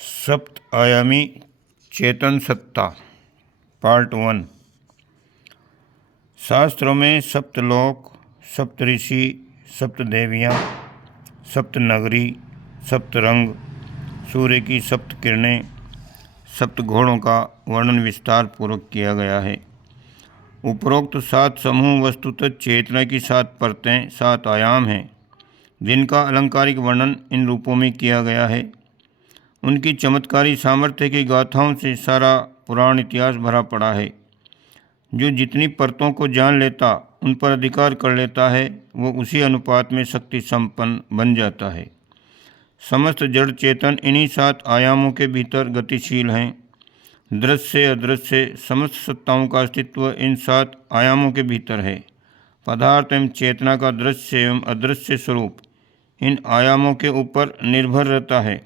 सप्त आयामी चेतन सत्ता पार्ट 1। शास्त्रों में सप्तलोक, सप्तऋषि, सप्त देवियाँ, सप्त नगरी, सप्त रंग, सूर्य की सप्त किरणें, सप्त घोड़ों का वर्णन विस्तार पूर्वक किया गया है। उपरोक्त 7 समूह वस्तुतः चेतना की 7 परतें, 7 आयाम हैं, जिनका अलंकारिक वर्णन इन रूपों में किया गया है। उनकी चमत्कारी सामर्थ्य की गाथाओं से सारा पुराण इतिहास भरा पड़ा है। जो जितनी परतों को जान लेता, उन पर अधिकार कर लेता है, वो उसी अनुपात में शक्ति संपन्न बन जाता है। समस्त जड़ चेतन इन्हीं 7 आयामों के भीतर गतिशील हैं। दृश्य अदृश्य समस्त सत्ताओं का अस्तित्व इन 7 आयामों के भीतर है। पदार्थ एवं चेतना का दृश्य एवं अदृश्य स्वरूप इन आयामों के ऊपर निर्भर रहता है।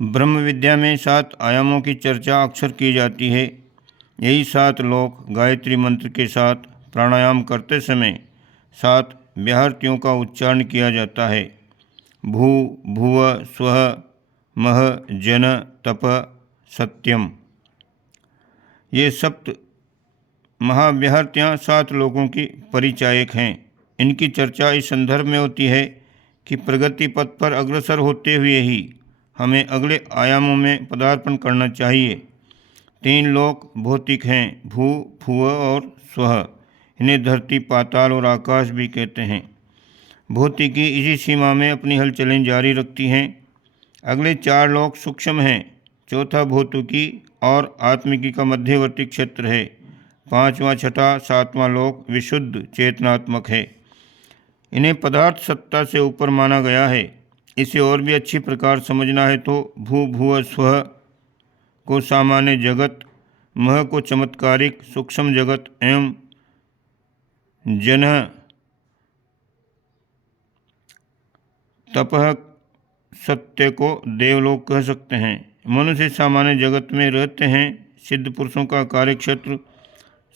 ब्रह्म विद्या में 7 आयामों की चर्चा अक्सर की जाती है। यही 7 लोक गायत्री मंत्र के साथ प्राणायाम करते समय 7 व्याहृतियों का उच्चारण किया जाता है। भू भुव स्वः मह जन तप सत्यम। ये सप्त महाव्याहृतियाँ 7 लोकों की परिचायक हैं। इनकी चर्चा इस संदर्भ में होती है कि प्रगति पथ पर अग्रसर होते हुए ही हमें अगले आयामों में पदार्पण करना चाहिए। 3 लोक भौतिक हैं, भू भुव और स्वः। इन्हें धरती, पाताल और आकाश भी कहते हैं। भौतिकी इसी सीमा में अपनी हलचलें जारी रखती हैं। अगले 4 लोक सूक्ष्म हैं। चौथा भौतिकी और आत्मिकी का मध्यवर्ती क्षेत्र है। 5वां, 6ठा, 7वां लोक विशुद्ध चेतनात्मक है। इन्हें पदार्थ सत्ता से ऊपर माना गया है। इसे और भी अच्छी प्रकार समझना है तो भू भुव स्वः को सामान्य जगत, मह को चमत्कारिक सूक्ष्म जगत एवं जन तपः सत्य को देवलोक कह सकते हैं। मनुष्य सामान्य जगत में रहते हैं। सिद्ध पुरुषों का कार्यक्षेत्र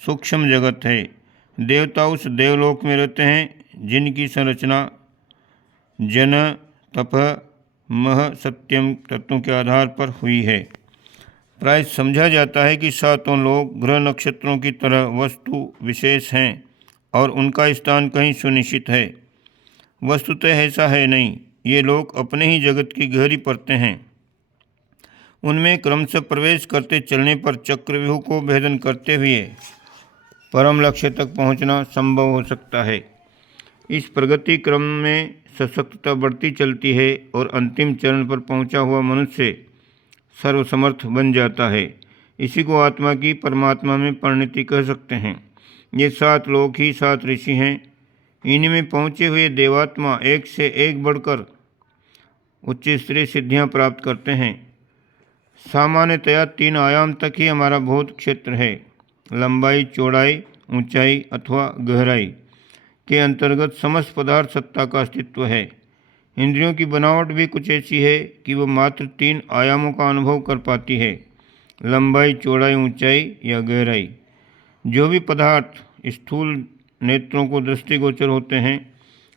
सूक्ष्म जगत है। देवता उस देवलोक में रहते हैं जिनकी संरचना जन तप मह सत्यम तत्वों के आधार पर हुई है। प्राय समझा जाता है कि 7 लोक ग्रह नक्षत्रों की तरह वस्तु विशेष हैं और उनका स्थान कहीं सुनिश्चित है। वस्तुतः ऐसा है नहीं। ये लोक अपने ही जगत की गहरी परतें हैं। उनमें क्रमशः प्रवेश करते चलने पर चक्रव्यूह को भेदन करते हुए परम लक्ष्य तक पहुंचना संभव हो सकता है। इस प्रगति क्रम में सशक्तता बढ़ती चलती है और अंतिम चरण पर पहुंचा हुआ मनुष्य सर्वसमर्थ बन जाता है। इसी को आत्मा की परमात्मा में परिणति कह सकते हैं। ये 7 लोक ही 7 ऋषि हैं। इनमें पहुंचे हुए देवात्मा एक से एक बढ़कर उच्च स्तरीय सिद्धियां प्राप्त करते हैं। सामान्यतया 3 आयाम तक ही हमारा भौत क्षेत्र है। लंबाई, चौड़ाई, ऊंचाई अथवा गहराई के अंतर्गत समस्त पदार्थ सत्ता का अस्तित्व है। इंद्रियों की बनावट भी कुछ ऐसी है कि वह मात्र 3 आयामों का अनुभव कर पाती है, लंबाई, चौड़ाई, ऊंचाई या गहराई। जो भी पदार्थ स्थूल नेत्रों को दृष्टिगोचर होते हैं,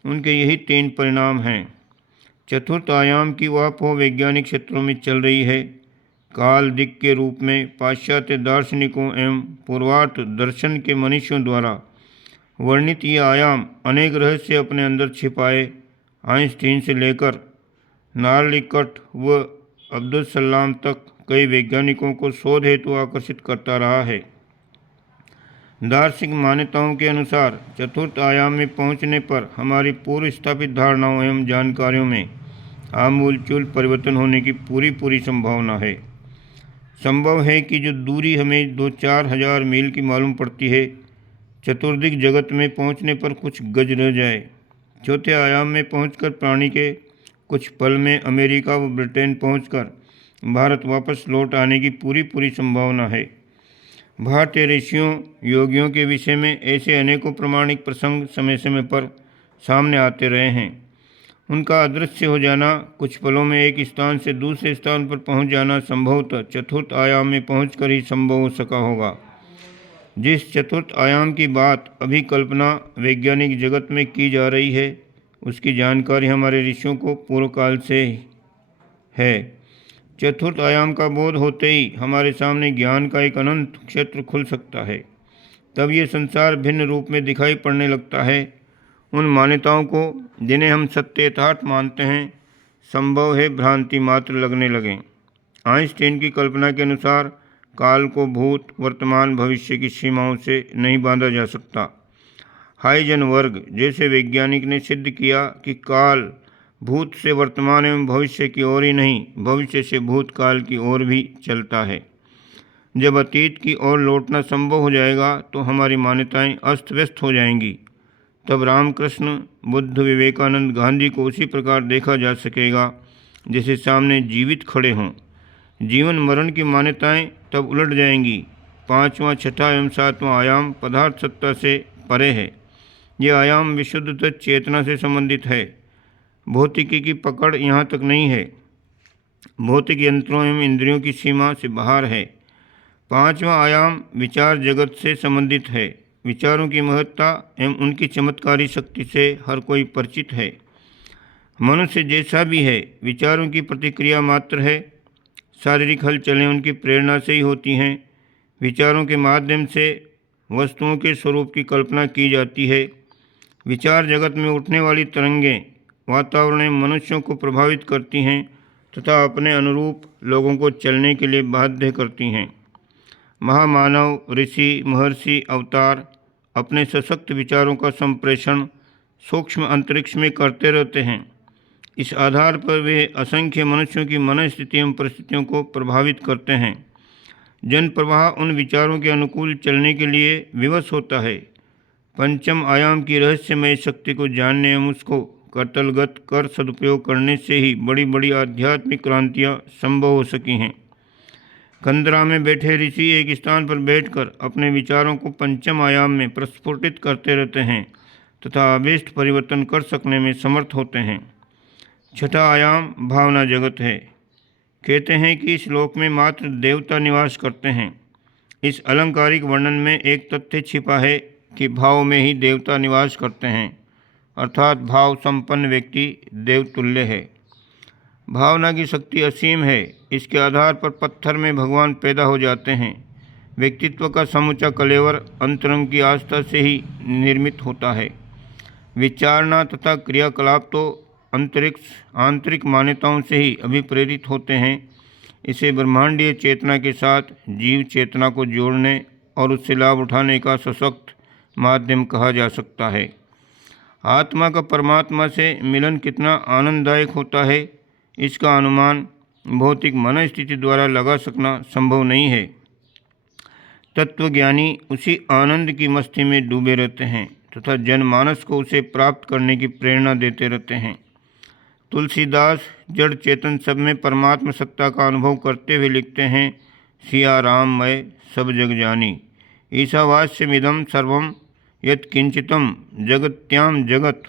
उनके यही 3 परिणाम हैं। चतुर्थ आयाम की वाह वैज्ञानिक क्षेत्रों में चल रही है। काल दिक् के रूप में पाश्चात्य दार्शनिकों एवं पूर्वार्थ दर्शन के मनुष्यों द्वारा वर्णित ये आयाम अनेक रहस्य अपने अंदर छिपाए आइंस्टीन से लेकर नार्लिकट व अब्दुल सलाम तक कई वैज्ञानिकों को शोध हेतु आकर्षित करता रहा है। दार्शनिक मान्यताओं के अनुसार चतुर्थ आयाम में पहुंचने पर हमारी पूर्व स्थापित धारणाओं एवं जानकारियों में आमूलचूल परिवर्तन होने की पूरी संभावना है। संभव है कि जो दूरी हमें 2-4 हज़ार मील की मालूम पड़ती है, चतुर्दिक जगत में पहुंचने पर कुछ गज रह जाए। चौथे आयाम में पहुंचकर प्राणी के कुछ पल में अमेरिका व ब्रिटेन पहुंचकर भारत वापस लौट आने की पूरी संभावना है। भारतीय ऋषियों योगियों के विषय में ऐसे अनेकों प्रमाणिक प्रसंग समय समय पर सामने आते रहे हैं। उनका अदृश्य हो जाना, कुछ पलों में एक स्थान से दूसरे स्थान पर पहुंच जाना संभवतः चतुर्थ आयाम में पहुंचकर ही संभव हो सका होगा। जिस चतुर्थ आयाम की बात अभी कल्पना वैज्ञानिक जगत में की जा रही है, उसकी जानकारी हमारे ऋषियों को पूर्व काल से है। चतुर्थ आयाम का बोध होते ही हमारे सामने ज्ञान का एक अनंत क्षेत्र खुल सकता है। तब ये संसार भिन्न रूप में दिखाई पड़ने लगता है। उन मान्यताओं को जिन्हें हम सत्य यथार्थ मानते हैं संभव है भ्रांति मात्र लगने लगें। आइंस्टीन की कल्पना के अनुसार काल को भूत, वर्तमान, भविष्य की सीमाओं से नहीं बांधा जा सकता। हाइजेनबर्ग जैसे वैज्ञानिक ने सिद्ध किया कि काल भूत से वर्तमान एवं भविष्य की ओर ही नहीं, भविष्य से भूतकाल की ओर भी चलता है। जब अतीत की ओर लौटना संभव हो जाएगा तो हमारी मान्यताएं अस्त व्यस्त हो जाएंगी। तब रामकृष्ण, बुद्ध, विवेकानंद, गांधी को उसी प्रकार देखा जा सकेगा जैसे सामने जीवित खड़े हों। जीवन मरण की मान्यताएं तब उलट जाएंगी। पांचवा, छठा एवं सातवां आयाम पदार्थ सत्ता से परे है। यह आयाम विशुद्ध चेतना से संबंधित है। भौतिकी की पकड़ यहाँ तक नहीं है। भौतिक यंत्रों एवं इंद्रियों की सीमा से बाहर है। पांचवा आयाम विचार जगत से संबंधित है। विचारों की महत्ता एवं उनकी चमत्कारी शक्ति से हर कोई परिचित है। मनुष्य जैसा भी है, विचारों की प्रतिक्रिया मात्र है। शारीरिक हलचलें उनकी प्रेरणा से ही होती हैं। विचारों के माध्यम से वस्तुओं के स्वरूप की कल्पना की जाती है। विचार जगत में उठने वाली तरंगें वातावरण में मनुष्यों को प्रभावित करती हैं तथा अपने अनुरूप लोगों को चलने के लिए बाध्य करती हैं। महामानव, ऋषि, महर्षि, अवतार अपने सशक्त विचारों का संप्रेषण सूक्ष्म अंतरिक्ष में करते रहते हैं। इस आधार पर वे असंख्य मनुष्यों की मनस्थिति एवं परिस्थितियों को प्रभावित करते हैं। जन प्रवाह उन विचारों के अनुकूल चलने के लिए विवश होता है। पंचम आयाम की रहस्यमय शक्ति को जानने एवं उसको कर्तलगत कर सदुपयोग करने से ही बड़ी बड़ी आध्यात्मिक क्रांतियाँ संभव हो सकी हैं। कंदरा में बैठे ऋषि एक स्थान पर बैठकर अपने विचारों को पंचम आयाम में प्रस्फुटित करते रहते हैं तथा अभीष्ट परिवर्तन कर सकने में समर्थ होते हैं। छठा आयाम भावना जगत है। कहते हैं कि इस लोक में मात्र देवता निवास करते हैं। इस अलंकारिक वर्णन में एक तथ्य छिपा है कि भाव में ही देवता निवास करते हैं, अर्थात भाव संपन्न व्यक्ति देवतुल्य है। भावना की शक्ति असीम है। इसके आधार पर पत्थर में भगवान पैदा हो जाते हैं। व्यक्तित्व का समूचा कलेवर अंतरंग की आस्था से ही निर्मित होता है। विचारना तथा क्रियाकलाप तो आंतरिक मान्यताओं से ही अभिप्रेरित होते हैं। इसे ब्रह्मांडीय चेतना के साथ जीव चेतना को जोड़ने और उससे लाभ उठाने का सशक्त माध्यम कहा जा सकता है। आत्मा का परमात्मा से मिलन कितना आनंददायक होता है, इसका अनुमान भौतिक मनस्थिति द्वारा लगा सकना संभव नहीं है। तत्वज्ञानी उसी आनंद की मस्ती में डूबे रहते हैं तथा जनमानस को उसे प्राप्त करने की प्रेरणा देते रहते हैं। तुलसीदास जड़ चेतन सब में परमात्मा सत्ता का अनुभव करते हुए लिखते हैं, सिया राम मय सब जग जानी, ईशावास्यमिदं सर्वं यत्किंचितं जगत्याम जगत।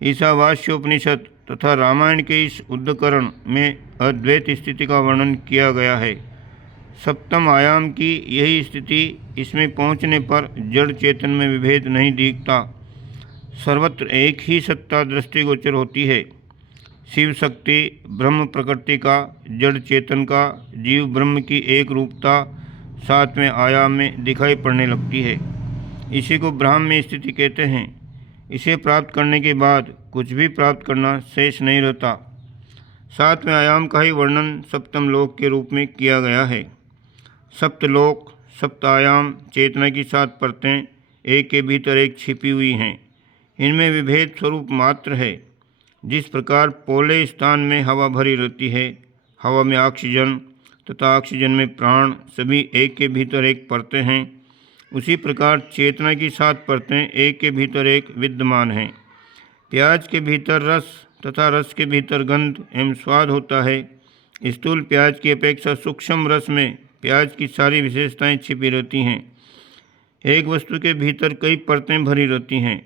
ईशावास्योपनिषद तथा रामायण के इस उद्धकरण में अद्वैत स्थिति का वर्णन किया गया है। सप्तम आयाम की यही स्थिति, इसमें पहुँचने पर जड़ चेतन में विभेद नहीं दिखता। सर्वत्र एक ही सत्ता दृष्टिगोचर होती है। शिव शक्ति, ब्रह्म प्रकृति का, जड़ चेतन का, जीव ब्रह्म की एक रूपता सातवें आयाम में दिखाई पड़ने लगती है। इसी को ब्राह्म्य स्थिति कहते हैं। इसे प्राप्त करने के बाद कुछ भी प्राप्त करना शेष नहीं रहता। सातवें आयाम का ही वर्णन सप्तम लोक के रूप में किया गया है। सप्तलोक, सप्त आयाम चेतना की सात परतें एक के भीतर एक छिपी हुई हैं। इनमें विभेद स्वरूप मात्र है। जिस प्रकार पोले स्थान में हवा भरी रहती है, हवा में ऑक्सीजन तथा ऑक्सीजन में प्राण सभी एक के भीतर एक परतें हैं, उसी प्रकार चेतना की सात परतें एक के भीतर एक विद्यमान हैं। प्याज के भीतर रस तथा रस के भीतर गंध एवं स्वाद होता है। स्थूल प्याज की अपेक्षा सूक्ष्म रस में प्याज की सारी विशेषताएं छिपी रहती हैं। एक वस्तु के भीतर कई परतें भरी रहती हैं।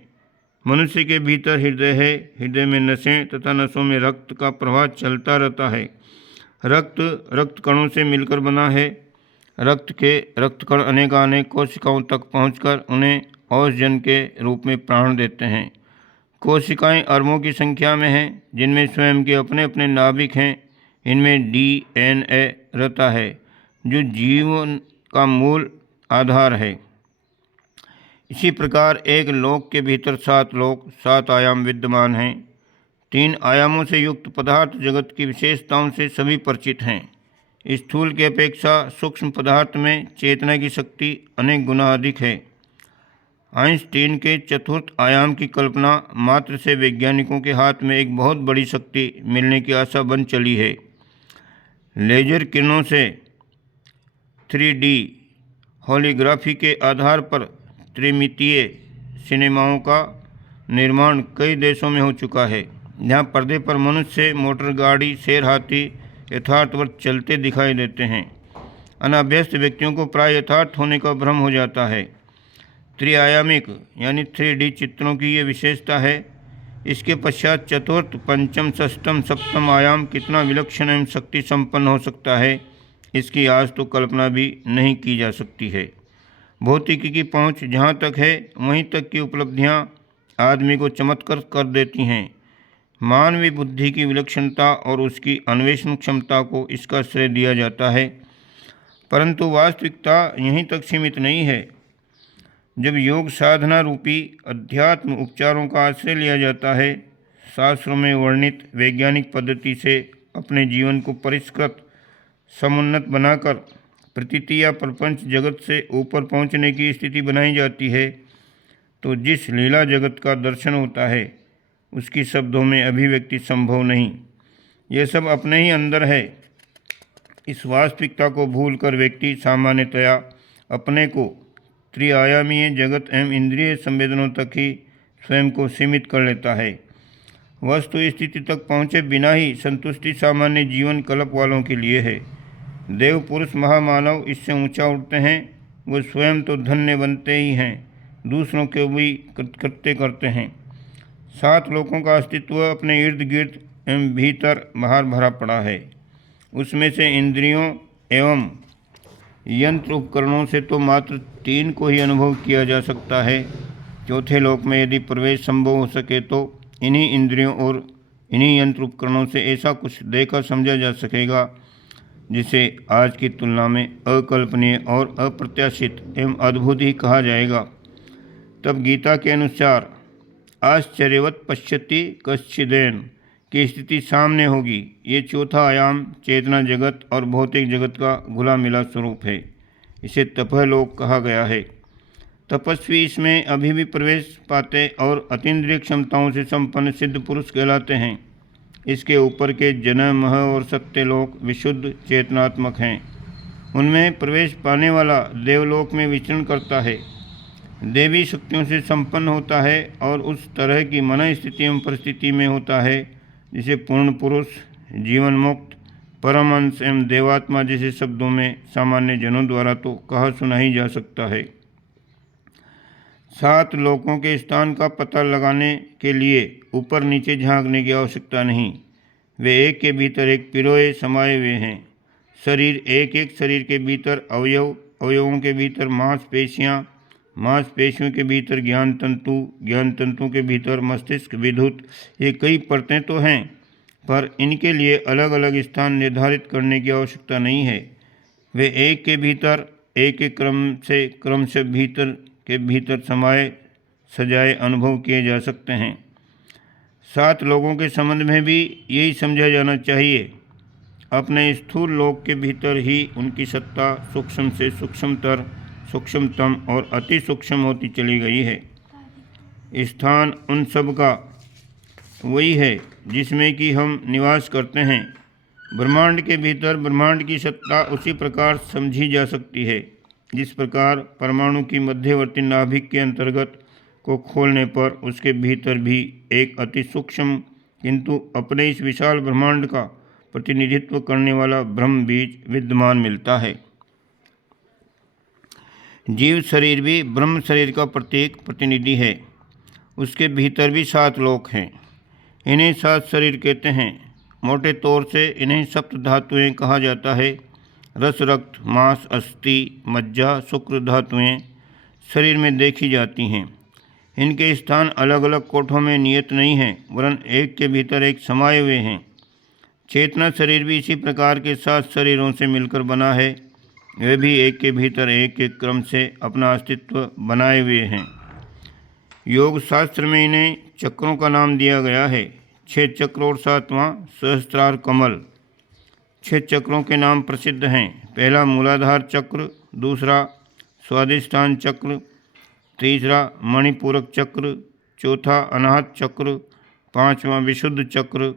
मनुष्य के भीतर हृदय है, हृदय में नसें तथा नसों में रक्त का प्रवाह चलता रहता है। रक्त कणों से मिलकर बना है। रक्तकण अनेकानेक कोशिकाओं तक पहुंचकर उन्हें औषधन के रूप में प्राण देते हैं। कोशिकाएं अरबों की संख्या में हैं, जिनमें स्वयं के अपने अपने नाभिक हैं। इनमें DNA रहता है जो जीवन का मूल आधार है। इसी प्रकार एक लोक के भीतर 7 लोक 7 आयाम विद्यमान हैं। 3 आयामों से युक्त पदार्थ जगत की विशेषताओं से सभी परिचित हैं। स्थूल की अपेक्षा सूक्ष्म पदार्थ में चेतना की शक्ति अनेक गुना अधिक है। आइंस्टीन के चतुर्थ आयाम की कल्पना मात्र से वैज्ञानिकों के हाथ में एक बहुत बड़ी शक्ति मिलने की आशा बन चली है। लेजर किरणों से 3D होलोग्राफी के आधार पर त्रिमितीय सिनेमाओं का निर्माण कई देशों में हो चुका है, जहां पर्दे पर मनुष्य, मोटर गाड़ी, शेर, हाथी यथार्थवत चलते दिखाई देते हैं। अनाभ्यस्त व्यक्तियों को प्राय यथार्थ होने का भ्रम हो जाता है। त्रिआयामिक यानी 3D चित्रों की ये विशेषता है। इसके पश्चात चतुर्थ, पंचम, षष्ठम, सप्तम आयाम कितना विलक्षण एवं शक्ति संपन्न हो सकता है, इसकी आज तो कल्पना भी नहीं की जा सकती है। भौतिकी की पहुँच जहाँ तक है वहीं तक की उपलब्धियाँ आदमी को चमत्कृत कर देती हैं। मानवीय बुद्धि की विलक्षणता और उसकी अन्वेषण क्षमता को इसका श्रेय दिया जाता है, परंतु वास्तविकता यहीं तक सीमित नहीं है। जब योग साधना रूपी अध्यात्म उपचारों का आश्रय लिया जाता है, शास्त्रों में वर्णित वैज्ञानिक पद्धति से अपने जीवन को परिष्कृत समुन्नत बनाकर प्रतीति या प्रपंच जगत से ऊपर पहुंचने की स्थिति बनाई जाती है, तो जिस लीला जगत का दर्शन होता है उसकी शब्दों में अभिव्यक्ति संभव नहीं। यह सब अपने ही अंदर है। इस वास्तविकता को भूलकर व्यक्ति सामान्यतया अपने को त्रिआयामीय जगत एवं इंद्रिय संवेदनों तक ही स्वयं को सीमित कर लेता है। वस्तु स्थिति तक पहुँचे बिना ही संतुष्टि सामान्य जीवन कल्प वालों के लिए है। देव पुरुष महामानव इससे ऊंचा उठते हैं। वो स्वयं तो धन्य बनते ही हैं, दूसरों के भी कृत्य करते हैं। 7 लोकों का अस्तित्व अपने इर्द गिर्द एवं भीतर बाहर भरा पड़ा है। उसमें से इंद्रियों एवं यंत्र उपकरणों से तो मात्र 3 को ही अनुभव किया जा सकता है। चौथे लोक में यदि प्रवेश संभव हो सके तो इन्हीं इंद्रियों और इन्हीं यंत्र उपकरणों से ऐसा कुछ देखा समझा जा सकेगा जिसे आज की तुलना में अकल्पनीय और अप्रत्याशित एवं अद्भुत ही कहा जाएगा। तब गीता के अनुसार आश्चर्यवत पश्यति कश्चिदेन की स्थिति सामने होगी। ये चौथा आयाम चेतना जगत और भौतिक जगत का घुला मिला स्वरूप है। इसे तपलोक कहा गया है। तपस्वी इसमें अभी भी प्रवेश पाते और अतीन्द्रिय क्षमताओं से संपन्न सिद्ध पुरुष कहलाते हैं। इसके ऊपर के जन, मह और सत्यलोक विशुद्ध चेतनात्मक हैं। उनमें प्रवेश पाने वाला देवलोक में विचरण करता है, देवी शक्तियों से संपन्न होता है और उस तरह की मन स्थिति एवं परिस्थिति में होता है जिसे पूर्ण पुरुष, जीवन मुक्त, परमहंस एवं देवात्मा जैसे शब्दों में सामान्य जनों द्वारा तो कहा सुना ही जा सकता है। 7 लोकों के स्थान का पता लगाने के लिए ऊपर नीचे झांकने की आवश्यकता नहीं। वे एक के भीतर एक पिरोए समाये हुए हैं। शरीर एक एक शरीर के भीतर अवयव, अवयवों के भीतर मांसपेशियाँ, मांसपेशियों के भीतर ज्ञान तंतु, ज्ञान तंतुओं के भीतर मस्तिष्क, विद्युत। ये कई परतें तो हैं, पर इनके लिए अलग अलग स्थान निर्धारित करने की आवश्यकता नहीं है। वे एक के भीतर एक एक क्रम से भीतर के भीतर समाये सजाए अनुभव किए जा सकते हैं। 7 लोगों के संबंध में भी यही समझा जाना चाहिए। अपने स्थूल लोक के भीतर ही उनकी सत्ता सूक्ष्म से सूक्ष्मतर, सूक्ष्मतम और अति सूक्ष्म होती चली गई है। स्थान उन सब का वही है जिसमें कि हम निवास करते हैं। ब्रह्मांड के भीतर ब्रह्मांड की सत्ता उसी प्रकार समझी जा सकती है जिस प्रकार परमाणु की मध्यवर्ती नाभिक के अंतर्गत को खोलने पर उसके भीतर भी एक अति सूक्ष्म किंतु अपने इस विशाल ब्रह्मांड का प्रतिनिधित्व करने वाला ब्रह्म बीज विद्यमान मिलता है। जीव शरीर भी ब्रह्म शरीर का प्रतीक प्रतिनिधि है। उसके भीतर भी 7 लोक हैं। इन्हें 7 शरीर कहते हैं। मोटे तौर से इन्हें सप्त धातुएँ कहा जाता है। रस, रक्त, मांस, अस्थि, मज्जा, शुक्र धातुएँ शरीर में देखी जाती हैं। इनके स्थान अलग अलग कोठों में नियत नहीं हैं, वरन एक के भीतर एक समाये हुए हैं। चेतना शरीर भी इसी प्रकार के 7 शरीरों से मिलकर बना है। वे भी एक के भीतर एक एक क्रम से अपना अस्तित्व बनाए हुए हैं। योग शास्त्र में इन्हें चक्रों का नाम दिया गया है। 6 चक्र और 7वां सहस्त्रार कमल। 6 चक्रों के नाम प्रसिद्ध हैं। पहला मूलाधार चक्र, दूसरा स्वादिष्ठान चक्र, तीसरा मणिपूरक चक्र, चौथा अनाहत चक्र, 5वां विशुद्ध चक्र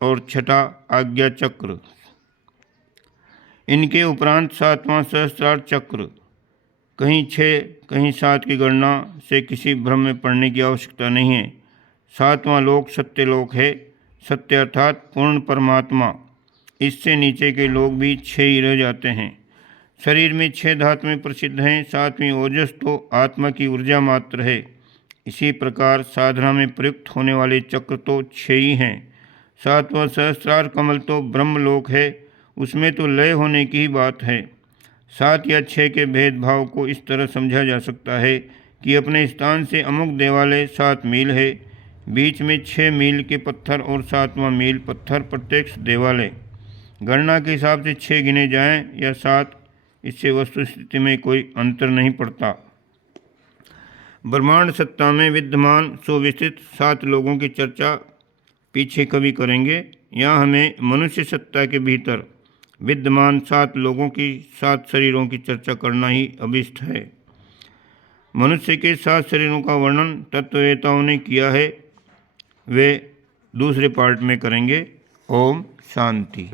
और छठा आज्ञा चक्र। इनके उपरांत 7वां सहस्त्रार चक्र। कहीं 6 कहीं 7 की गणना से किसी भ्रम में पड़ने की आवश्यकता नहीं है। 7वां लोक सत्यलोक है। सत्य अर्थात पूर्ण परमात्मा। इससे नीचे के लोग भी 6 ही रह जाते हैं। शरीर में 6 धातुएं प्रसिद्ध हैं। 7वीं ओजस तो आत्मा की ऊर्जा मात्र है। इसी प्रकार साधना में प्रयुक्त होने वाले चक्र तो 6 ही हैं। 7वां सहस्त्रार कमल तो ब्रह्मलोक है। उसमें तो लय होने की ही बात है। 7 या 6 के भेदभाव को इस तरह समझा जा सकता है कि अपने स्थान से अमुक देवालय 7 मील है, बीच में 6 मील के पत्थर और 7वां मील पत्थर प्रत्यक्ष देवालय। गणना के हिसाब से 6 गिने जाएं या 7, इससे वस्तुस्थिति में कोई अंतर नहीं पड़ता। ब्रह्मांड सत्ता में विद्यमान सुविस्तृत 7 लोगों की चर्चा पीछे कभी करेंगे। यहाँ हमें मनुष्य सत्ता के भीतर विद्यमान 7 लोगों की 7 शरीरों की चर्चा करना ही अभिष्ट है। मनुष्य के 7 शरीरों का वर्णन तत्ववेताओं ने किया है, वे दूसरे पार्ट में करेंगे। ओम शांति।